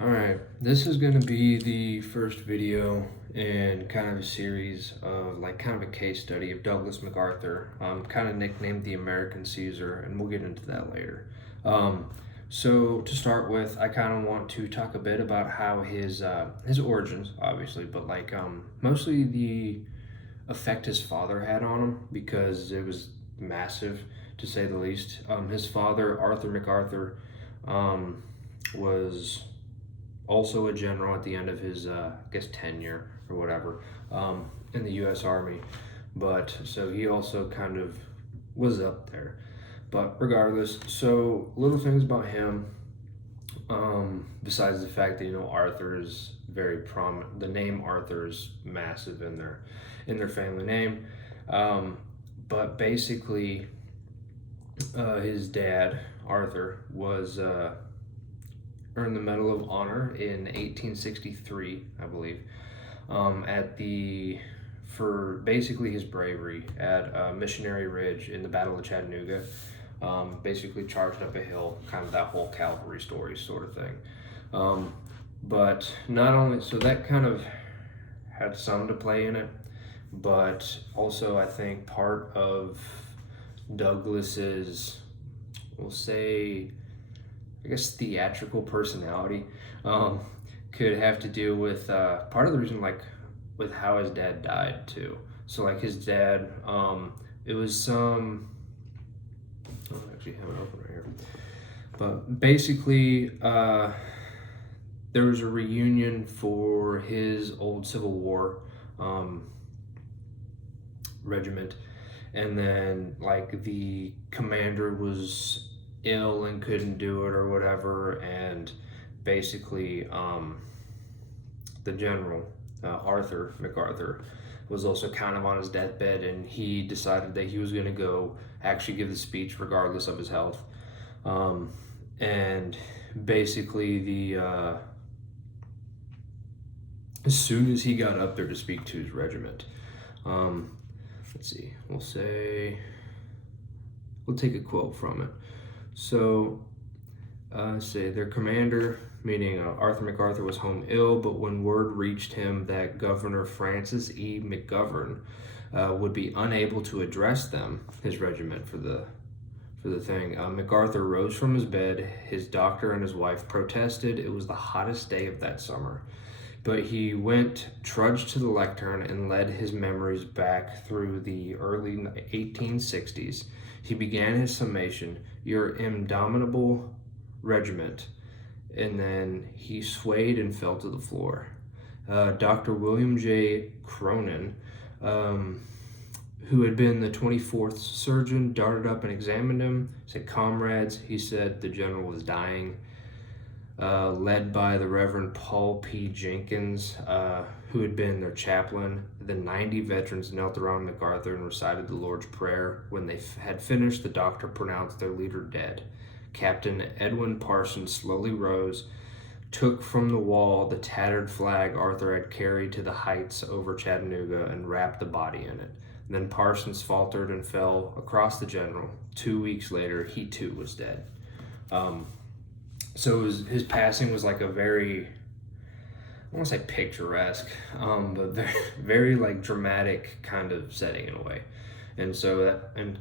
Alright, this is going to be the first video in kind of a series of kind of a case study of Douglas MacArthur, kind of nicknamed the American Caesar, and we'll get into that later. So to start with, I kind of want to talk a bit about how his origins, obviously, but mostly the effect his father had on him, because it was massive to say the least. His father, Arthur MacArthur, was also a general at the end of his, tenure or whatever, in the U.S. Army. But so he also kind of was up there. But regardless, so little things about him, besides the fact that Arthur is very prominent. The name Arthur is massive in their family name. But basically, his dad Arthur was earned the Medal of Honor in 1863, I believe, for basically his bravery at Missionary Ridge in the Battle of Chattanooga. Basically charged up a hill, kind of that whole cavalry story sort of thing. But not only, so that kind of had some to play in it, but also I think part of Douglas's, we'll say, I guess, theatrical personality, could have to do with part of the reason, with how his dad died too. So his dad, it was some. I don't actually have it open right here, but basically, there was a reunion for his old Civil War regiment, and then the commander was ill and couldn't do it or whatever, and basically the general, Arthur MacArthur, was also kind of on his deathbed, and he decided that he was going to go actually give the speech regardless of his health. And basically as soon as he got up there to speak to his regiment, let's see, we'll take a quote from it. So, say their commander, meaning Arthur MacArthur, was home ill, but when word reached him that Governor Francis E. McGovern would be unable to address them, his regiment, for the thing, MacArthur rose from his bed. His doctor and his wife protested. It was the hottest day of that summer. But he trudged to the lectern and led his memories back through the early 1860s. He began his summation, "Your indomitable regiment," and then he swayed and fell to the floor. Dr. William J. Cronin, who had been the 24th surgeon, darted up and examined him, said, "Comrades," he said, "the general was dying." Led by the Reverend Paul P. Jenkins, who had been their chaplain, the 90 veterans knelt around MacArthur and recited the Lord's Prayer. When they had finished, the doctor pronounced their leader dead. Captain Edwin Parsons slowly rose, took from the wall the tattered flag Arthur had carried to the heights over Chattanooga, and wrapped the body in it. Then Parsons faltered and fell across the general. 2 weeks later, he too was dead. So his passing was a very, I want to say picturesque, but very, very dramatic kind of setting in a way. And so and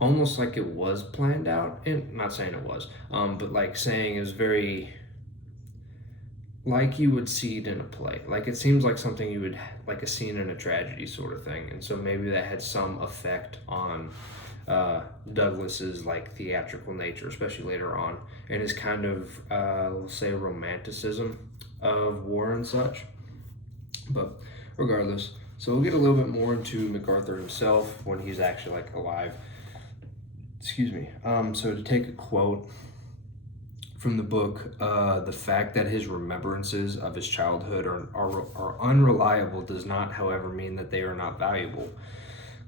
almost like it was planned out, and not saying it was, but saying it was very, you would see it in a play. It seems like something you would, a scene in a tragedy sort of thing. And so maybe that had some effect on Douglas's theatrical nature, especially later on, and his kind of, let's say, romanticism of war and such. But regardless, so we'll get a little bit more into MacArthur himself when he's actually alive. Excuse me. So to take a quote from the book, the fact that his remembrances of his childhood are unreliable does not, however, mean that they are not valuable.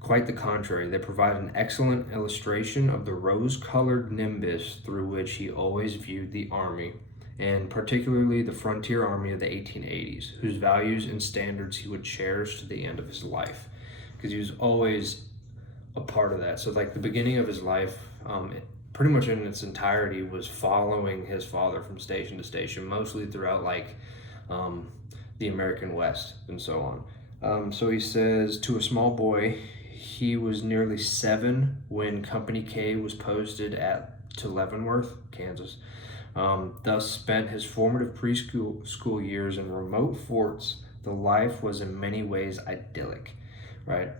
Quite the contrary, they provide an excellent illustration of the rose-colored nimbus through which he always viewed the Army, and particularly the frontier army of the 1880s, whose values and standards he would cherish to the end of his life, because he was always a part of that. So the beginning of his life, pretty much in its entirety was following his father from station to station, mostly throughout um, the American West and so on. So he says, to a small boy, he was nearly 7 when Company K was posted to Leavenworth, Kansas. Thus spent his formative school years in remote forts. The life was in many ways idyllic, right?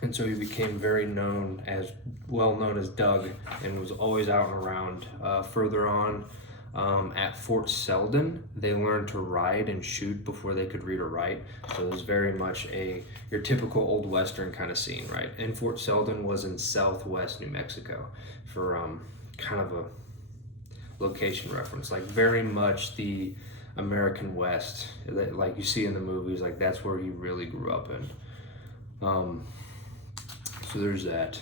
And so he became well known as Doug, and was always out and around. Further on, at Fort Selden, they learned to ride and shoot before they could read or write. So it was very much your typical old western kind of scene, right? And Fort Selden was in southwest New Mexico, for kind of a location reference, like very much the American West, like you see in the movies. Like that's where he really grew up in. So there's that.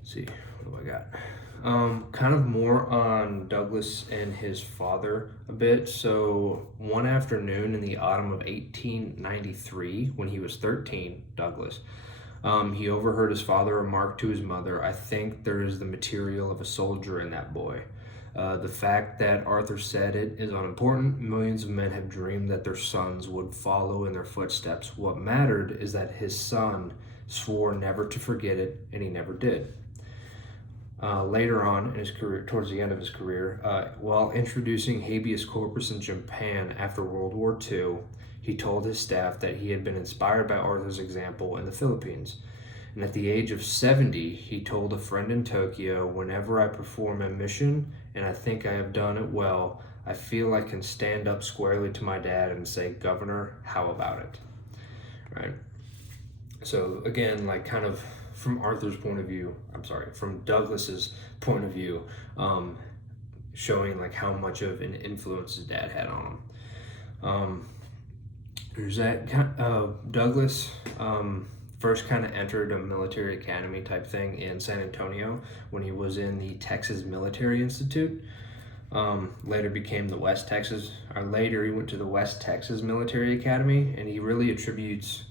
Let's see, what do I got? Kind of more on Douglas and his father a bit. So one afternoon in the autumn of 1893, when he was 13, Douglas, he overheard his father remark to his mother, "I think there is the material of a soldier in that boy." The fact that Arthur said it is unimportant. Millions of men have dreamed that their sons would follow in their footsteps. What mattered is that his son swore never to forget it, and he never did. Later on in his career, towards the end of his career, while introducing habeas corpus in Japan after World War II, he told his staff that he had been inspired by Arthur's example in the Philippines. And at the age of 70, he told a friend in Tokyo, "Whenever I perform a mission and I think I have done it well, I feel I can stand up squarely to my dad and say, 'Governor, how about it?'" Right? So again, like kind of from from Douglas's point of view, showing like how much of an influence his dad had on him. There's that Douglas first kind of entered a military academy type thing in San Antonio when he was in the Texas Military Institute. Later became the West Texas, or later he went to the West Texas Military Academy, and he really attributes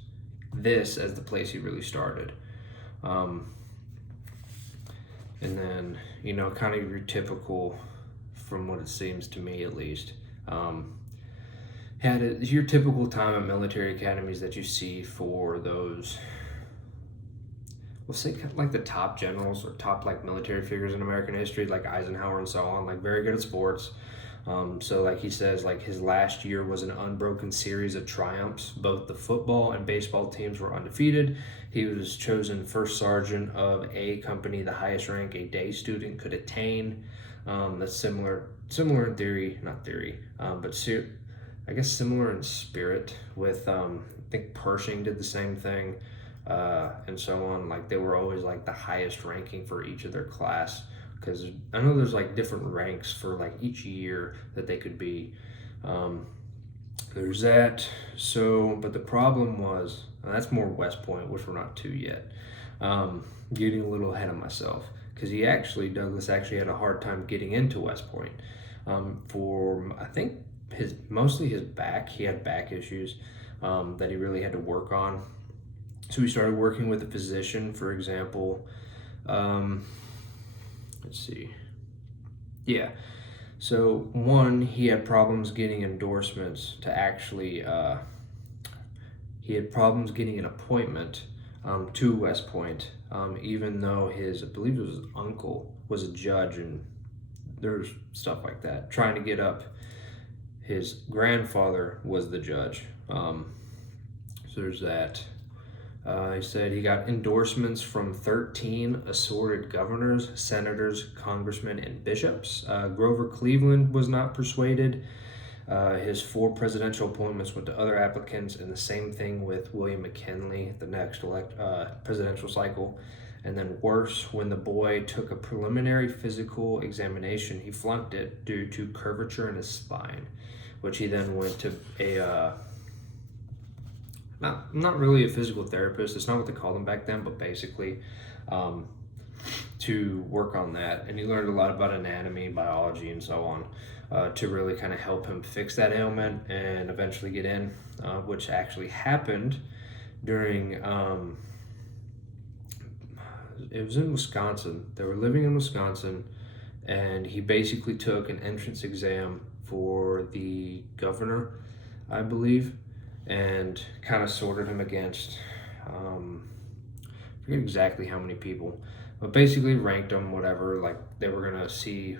this as the place he really started. And then, kind of your typical, from what it seems to me at least, your typical time at military academies that you see for those, we'll say like the top generals or top like military figures in American history, like Eisenhower and so on, like very good at sports. So like he says, like his last year was an unbroken series of triumphs. Both the football and baseball teams were undefeated. He was chosen first sergeant of A company, the highest rank a day student could attain. That's similar in theory, not theory, but I guess similar in spirit with, I think Pershing did the same thing, and so on. Like they were always like the highest ranking for each of their class, because I know there's like different ranks for like each year that they could be. There's that. So, but the problem was, and that's more West Point, which we're not to yet. Getting a little ahead of myself, because Douglas actually had a hard time getting into West Point. For I think mostly his back. He had back issues that he really had to work on. So he started working with a physician, for example. Let's see. Yeah. So he had problems getting endorsements to actually, he had problems getting an appointment to West Point, even though I believe it was his uncle was a judge, and there's stuff like that. Trying to get up, his grandfather was the judge. So there's that. He said he got endorsements from 13 assorted governors, senators, congressmen, and bishops. Grover Cleveland was not persuaded. His 4 presidential appointments went to other applicants, and the same thing with William McKinley, the next presidential cycle. And then worse, when the boy took a preliminary physical examination, he flunked it due to curvature in his spine, which he then went to not really a physical therapist. It's not what they called them back then, but basically to work on that. And he learned a lot about anatomy, biology, and so on, to really kind of help him fix that ailment and eventually get in, which actually happened during it was in Wisconsin. They were living in Wisconsin, and he basically took an entrance exam for the governor, I believe, and kind of sorted him against, I forget exactly how many people, but basically ranked them, whatever. Like they were gonna see,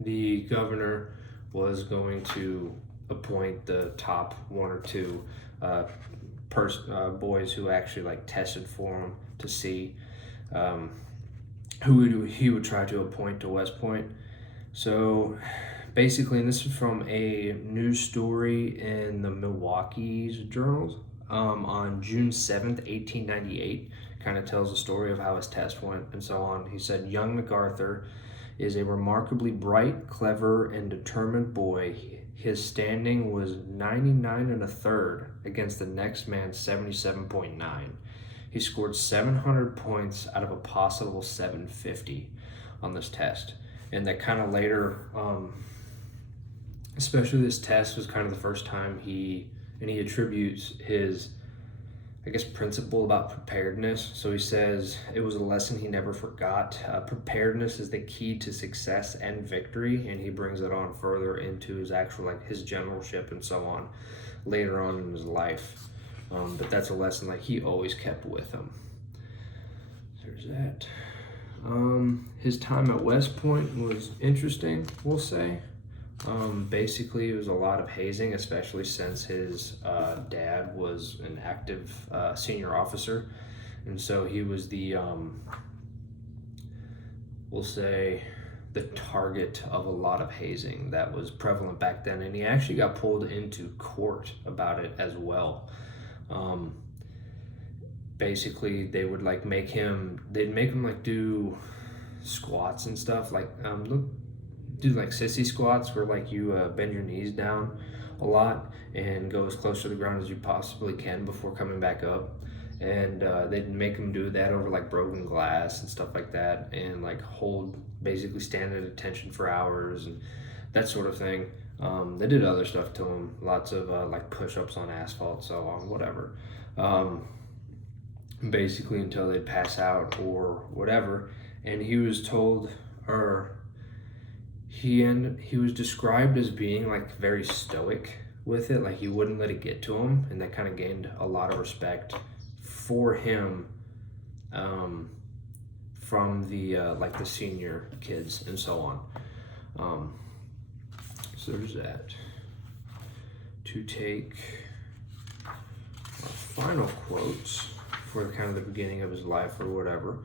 the governor was going to appoint the top one or two boys who actually like tested for him to see um, he would try to appoint to West Point. So basically, and this is from a news story in the Milwaukee's journals on June 7th, 1898, kind of tells the story of how his test went and so on. He said, young MacArthur is a remarkably bright, clever, and determined boy. His standing was 99 and a third against the next man's 77.9. He scored 700 points out of a possible 750 on this test. And that kind of later, especially this test was kind of the first time he attributes his, I guess, principle about preparedness. So he says it was a lesson he never forgot. Preparedness is the key to success and victory, and he brings it on further into his actual, like his generalship and so on later on in his life. But that's a lesson like he always kept with him. There's that. His time at West Point was interesting, we'll say. Basically, it was a lot of hazing, especially since his dad was an active senior officer. And so he was the, we'll say, the target of a lot of hazing that was prevalent back then. And he actually got pulled into court about it as well. Basically, they would like they'd make him like do squats and stuff, like do like sissy squats where like you bend your knees down a lot and go as close to the ground as you possibly can before coming back up. And they'd make him do that over like broken glass and stuff like that, and like basically stand at attention for hours and that sort of thing. They did other stuff to him, lots of like push-ups on asphalt, so on, whatever. Basically until they'd pass out or whatever. And he was told, or he was described as being like very stoic with it, like he wouldn't let it get to him, and that kind of gained a lot of respect for him from the like the senior kids and so on. So there's that. To take our final quotes for kind of the beginning of his life or whatever.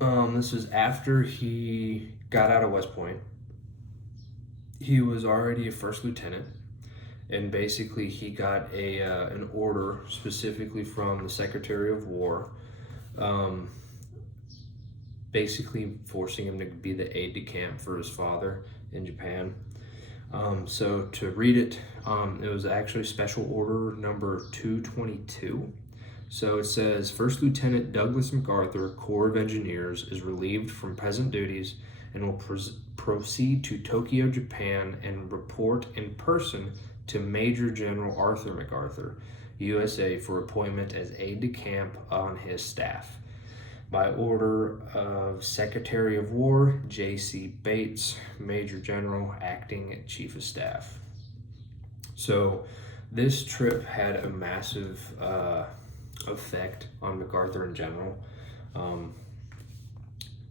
This was after he got out of West Point. He was already a first lieutenant, and basically he got an order specifically from the Secretary of War, basically forcing him to be the aide-de-camp for his father in Japan. So to read it, it was actually Special Order number 222. So it says, First Lieutenant Douglas MacArthur, Corps of Engineers, is relieved from present duties and will proceed to Tokyo, Japan, and report in person to Major General Arthur MacArthur, USA, for appointment as aide-de-camp on his staff. By order of Secretary of War, J.C. Bates, Major General, Acting Chief of Staff. So this trip had a massive effect on MacArthur in general.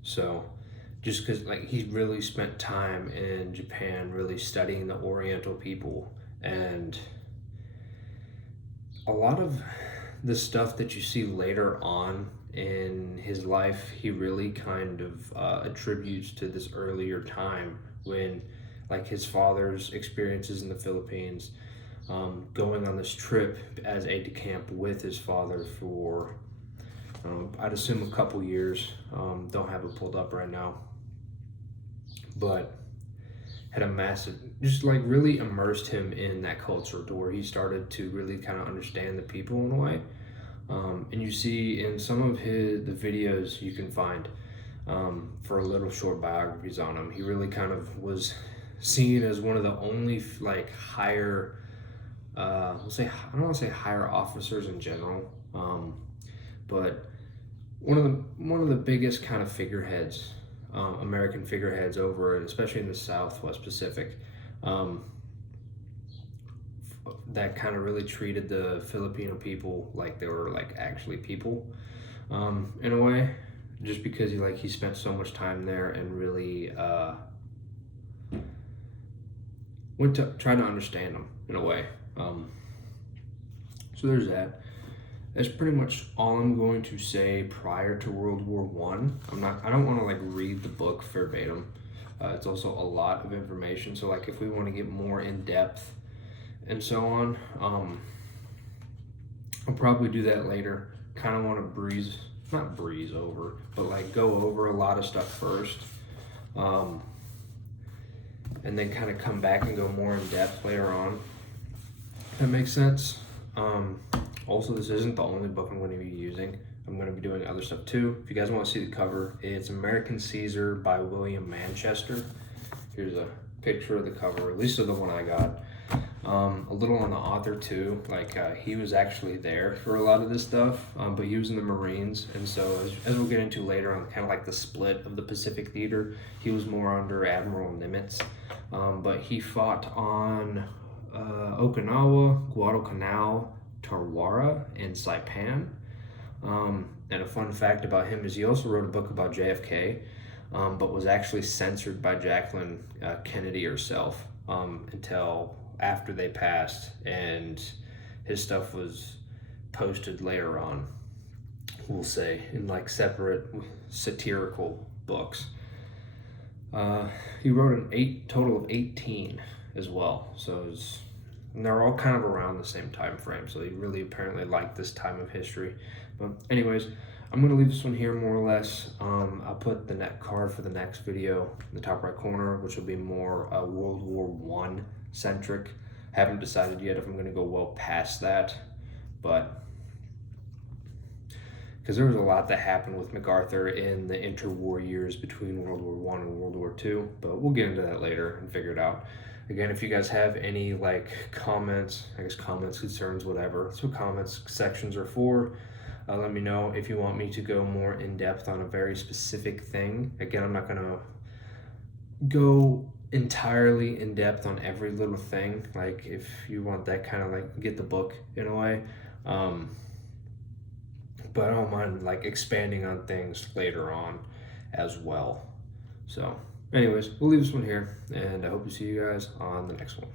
So just because like he really spent time in Japan really studying the Oriental people, and a lot of the stuff that you see later on in his life, he really kind of attributes to this earlier time when like his father's experiences in the Philippines, going on this trip as aide-de-camp with his father for I'd assume a couple years. Don't have it pulled up right now, but had a massive, just like really immersed him in that culture to where he started to really kind of understand the people in a way. And you see in some of the videos you can find for a little short biographies on him, he really kind of was seen as one of the only like higher, I don't want to say higher officers in general, but one of the biggest kind of figureheads, American figureheads over, and especially in the Southwest Pacific, that kind of really treated the Filipino people like they were like actually people, in a way, just because he spent so much time there and really went to try to understand them in a way. So there's that. That's pretty much all I'm going to say prior to World War One. I don't want to like read the book verbatim. It's also a lot of information. So like if we want to get more in depth and so on, I'll probably do that later. Kind of want to not breeze over, but like go over a lot of stuff first. And then kind of come back and go more in depth later on. That makes sense. Also, this isn't the only book I'm going to be using. I'm going to be doing other stuff too. If you guys want to see the cover, it's American Caesar by William Manchester. Here's a picture of the cover, at least of the one I got. A little on the author too, like he was actually there for a lot of this stuff, but he was in the Marines, and so as we'll get into later on kind of like the split of the Pacific Theater, he was more under Admiral Nimitz, but he fought on Okinawa, Guadalcanal, Tarwara, and Saipan. And a fun fact about him is he also wrote a book about JFK, but was actually censored by Jacqueline Kennedy herself until after they passed, and his stuff was posted later on, we'll say, in like separate satirical books. He wrote total of 18 as well, and they're all kind of around the same time frame, so he really apparently liked this time of history. But anyways, I'm going to leave this one here more or less. I'll put the net card for the next video in the top right corner, which will be more World War One centric. Haven't decided yet if I'm going to go well past that, but because there was a lot that happened with MacArthur in the interwar years between World War One and World War Two, but we'll get into that later and figure it out. Again, if you guys have any like comments, concerns, whatever, that's what comments sections are for. Let me know if you want me to go more in depth on a very specific thing. Again, I'm not gonna go entirely in depth on every little thing. Like if you want that kind of like get the book in a way. But I don't mind like expanding on things later on as well. So anyways, we'll leave this one here, and I hope to see you guys on the next one.